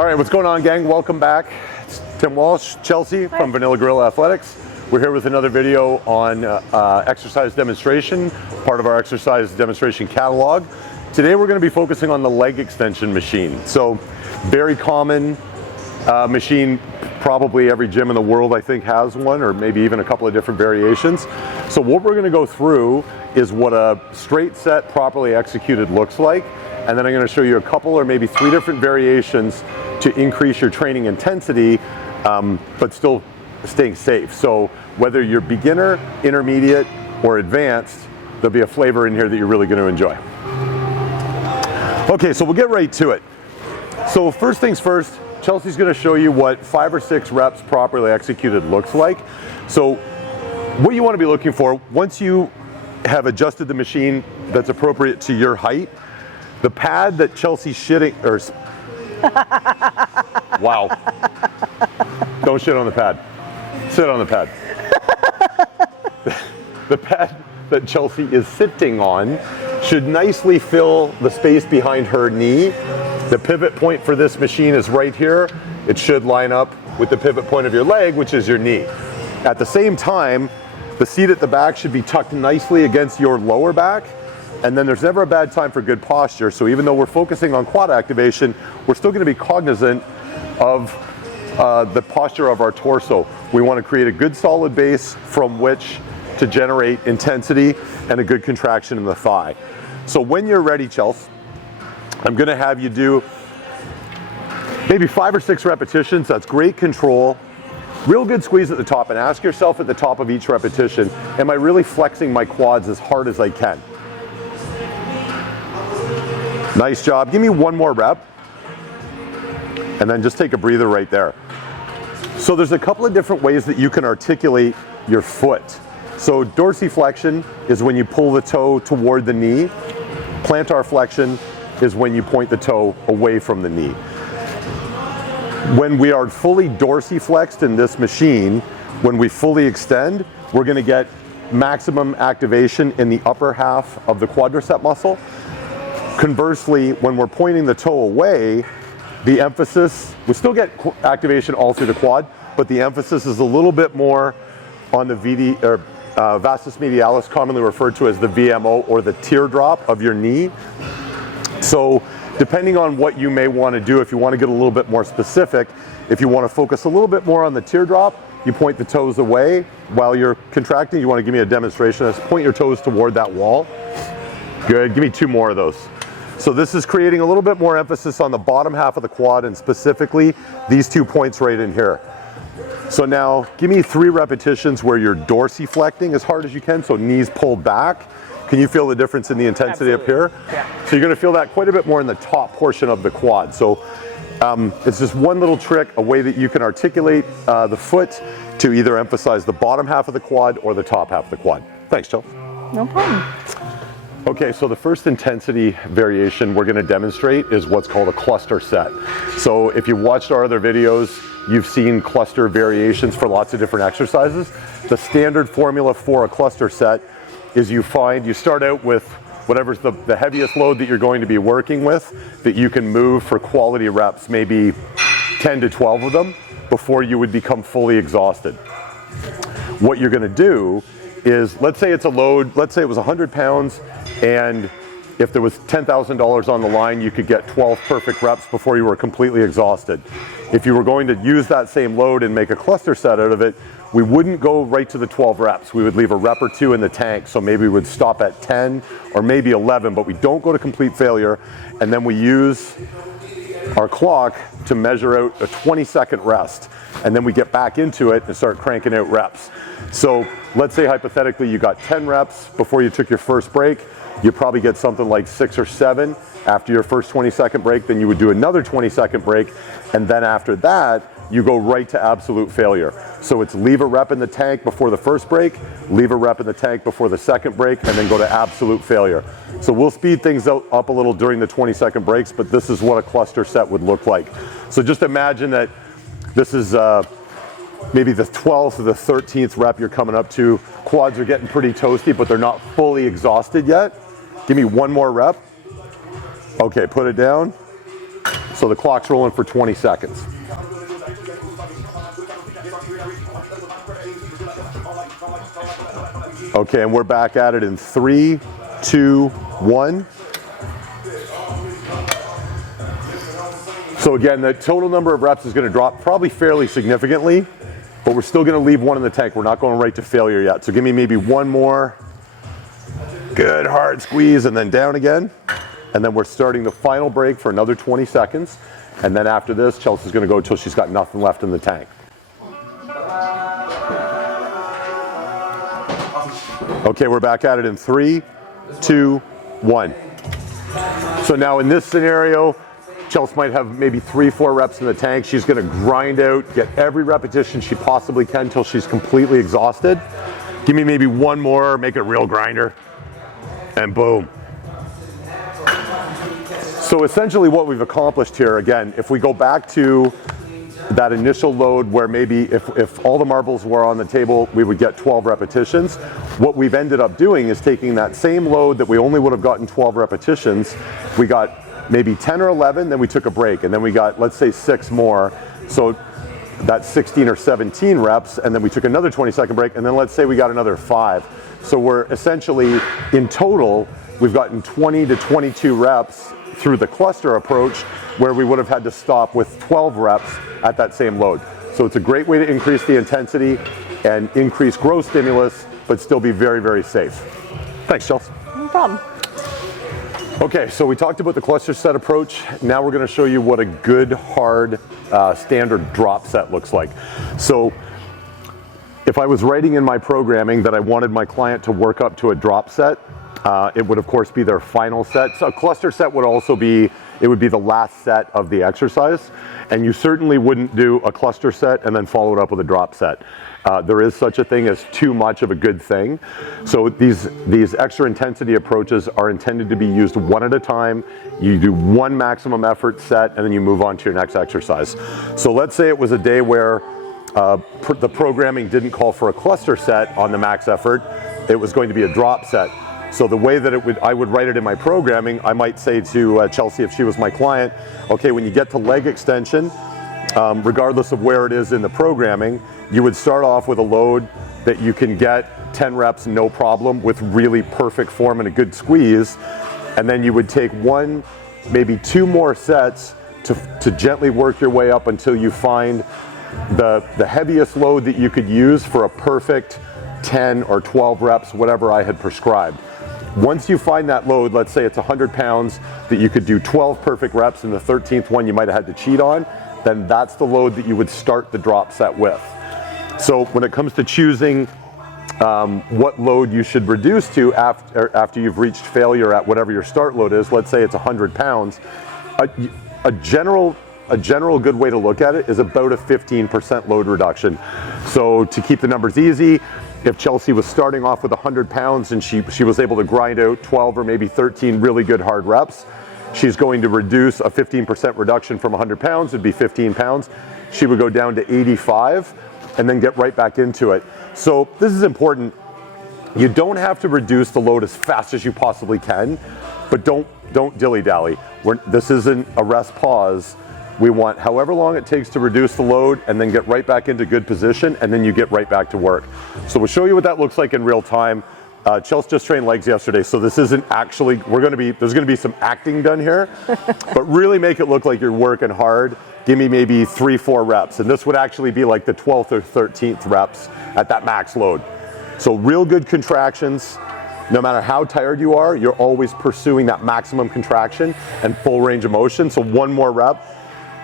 All right, what's going on, gang? Welcome back. It's Tim Walsh, Chelsea from Vanilla Gorilla Athletics. We're here with another video on exercise demonstration, part of our exercise demonstration catalog. Today we're going to be focusing on the leg extension machine. So, very common machine. Probably every gym in the world, I think, has one, or maybe even a couple of different variations. So what we're going to go through is what a straight set properly executed looks like, and then I'm going to show you a couple or maybe 3 different variations to increase your training intensity, but still staying safe. So whether you're beginner, intermediate, or advanced, there'll be a flavor in here that you're really going to enjoy. Okay, so we'll get right to it. So first things first, Chelsea's going to show you what 5 or 6 reps properly executed looks like. So what you want to be looking for, once you have adjusted the machine that's appropriate to your height, the pad that Chelsea's shitting, or wow, don't shit on the pad, sit on the pad. The pad that Chelsea is sitting on should nicely fill the space behind her knee. The pivot point for this machine is right here. It should line up with the pivot point of your leg, which is your knee. At the same time, the seat at the back should be tucked nicely against your lower back, and then there's never a bad time for good posture. So even though we're focusing on quad activation, we're still going to be cognizant of the posture of our torso. We want to create a good solid base from which to generate intensity and a good contraction in the thigh. So when you're ready, Chelsea, I'm going to have you do maybe 5 or 6 repetitions. That's great control. Real good squeeze at the top, and ask yourself at the top of each repetition, am I really flexing my quads as hard as I can? Nice job. Give me 1 more rep, and then just take a breather right there. So there's a couple of different ways that you can articulate your foot. So dorsiflexion is when you pull the toe toward the knee. Plantarflexion is when you point the toe away from the knee. When we are fully dorsiflexed in this machine, when we fully extend, we're going to get maximum activation in the upper half of the quadricep muscle. Conversely, when we're pointing the toe away, the emphasis, we still get activation all through the quad, but the emphasis is a little bit more on the vastus medialis, commonly referred to as the VMO, or the teardrop of your knee. So depending on what you may want to do, if you want to get a little bit more specific, if you want to focus a little bit more on the teardrop, you point the toes away while you're contracting. You want to give me a demonstration of this? Point your toes toward that wall. Good, give me 2 more of those. So this is creating a little bit more emphasis on the bottom half of the quad, and specifically these 2 points right in here. So now give me 3 repetitions where you're dorsiflecting as hard as you can, so knees pulled back. Can you feel the difference in the intensity up here? Yeah. So you're going to feel that quite a bit more in the top portion of the quad. So it's just one little trick, a way that you can articulate the foot to either emphasize the bottom half of the quad or the top half of the quad. Thanks, Jill. No problem. Okay, so the first intensity variation we're going to demonstrate is what's called a cluster set. So if you've watched our other videos, you've seen cluster variations for lots of different exercises. The standard formula for a cluster set is you start out with whatever's the heaviest load that you're going to be working with, that you can move for quality reps, maybe 10 to 12 of them, before you would become fully exhausted. What you're going to do is, let's say it's a load, let's say it was 100 pounds, and if there was $10,000 on the line, you could get 12 perfect reps before you were completely exhausted. If you were going to use that same load and make a cluster set out of it, we wouldn't go right to the 12 reps. We would leave a rep or 2 in the tank, so maybe we would stop at 10 or maybe 11, but we don't go to complete failure, and then we use our clock to measure out a 20-second rest, and then we get back into it and start cranking out reps. So let's say hypothetically you got 10 reps before you took your first break. You probably get something like 6 or 7 after your first 20-second break. Then you would do another 20-second break, and then after that you go right to absolute failure. So it's leave a rep in the tank before the first break, leave a rep in the tank before the second break, and then go to absolute failure. So we'll speed things up a little during the 20-second breaks, but this is what a cluster set would look like. So just imagine that this is maybe the 12th or the 13th rep you're coming up to. Quads are getting pretty toasty, but they're not fully exhausted yet. Give me 1 more rep. Okay, put it down. So the clock's rolling for 20 seconds. Okay, and we're back at it in 3, 2, 1. So again, the total number of reps is going to drop probably fairly significantly, but we're still going to leave one in the tank. We're not going right to failure yet. So give me maybe one more good hard squeeze and then down again. And then we're starting the final break for another 20 seconds. And then after this, Chelsea's going to go until she's got nothing left in the tank. Okay, we're back at it in 3, 2, 1. So now in this scenario, Chelsea might have maybe 3, 4 reps in the tank. She's going to grind out, get every repetition she possibly can until she's completely exhausted. Give me maybe one more, make it a real grinder, and boom. So essentially what we've accomplished here, again, if we go back to that initial load where maybe if all the marbles were on the table, we would get 12 repetitions. What we've ended up doing is taking that same load that we only would have gotten 12 repetitions, we got maybe 10 or 11, then we took a break, and then we got, let's say, 6 more. So that's 16 or 17 reps, and then we took another 20-second break, and then let's say we got another 5. So we're essentially, in total, we've gotten 20 to 22 reps through the cluster approach, where we would have had to stop with 12 reps at that same load. So it's a great way to increase the intensity and increase growth stimulus, but still be very, very safe. Thanks, Chelsea. No problem. Okay, so we talked about the cluster set approach. Now we're going to show you what a good, hard, standard drop set looks like. So if I was writing in my programming that I wanted my client to work up to a drop set, it would of course be their final set. So a cluster set would also be, it would be the last set of the exercise. And you certainly wouldn't do a cluster set and then follow it up with a drop set. There is such a thing as too much of a good thing. So these extra intensity approaches are intended to be used one at a time. You do one maximum effort set and then you move on to your next exercise. So let's say it was a day where the programming didn't call for a cluster set on the max effort. It was going to be a drop set. So the way that I would write it in my programming, I might say to Chelsea, if she was my client, okay, when you get to leg extension, regardless of where it is in the programming, you would start off with a load that you can get 10 reps no problem with really perfect form and a good squeeze. And then you would take 1, maybe 2 more sets to gently work your way up until you find the heaviest load that you could use for a perfect 10 or 12 reps, whatever I had prescribed. Once you find that load, let's say it's 100 pounds that you could do 12 perfect reps and the 13th one you might have had to cheat on, then that's the load that you would start the drop set with. So when it comes to choosing what load you should reduce to after you've reached failure at whatever your start load is, let's say it's 100 pounds, a general good way to look at it is about a 15% load reduction. So to keep the numbers easy, if Chelsea was starting off with 100 pounds and she was able to grind out 12 or maybe 13 really good hard reps, she's going to reduce a 15% reduction from 100 pounds, it'd be 15 pounds. She would go down to 85 and then get right back into it. So this is important. You don't have to reduce the load as fast as you possibly can, but don't dilly-dally. This isn't a rest pause. We want however long it takes to reduce the load and then get right back into good position, and then you get right back to work. So we'll show you what that looks like in real time. Chelsea just trained legs yesterday, so this isn't actually, there's gonna be some acting done here, but really make it look like you're working hard. Give me maybe 3, 4 reps, and this would actually be like the 12th or 13th reps at that max load. So real good contractions. No matter how tired you are, you're always pursuing that maximum contraction and full range of motion. So one more rep.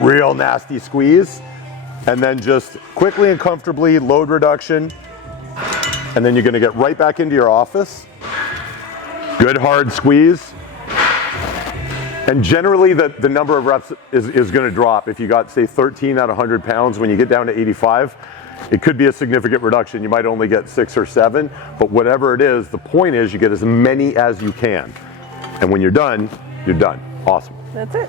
Real nasty squeeze, and then just quickly and comfortably load reduction, and then you're going to get right back into your office. Good hard squeeze, and generally the number of reps is going to drop. If you got, say, 13 at 100 pounds, when you get down to 85, it could be a significant reduction. You might only get 6 or 7, but whatever it is, the point is you get as many as you can, and when you're done, you're done. Awesome. That's it.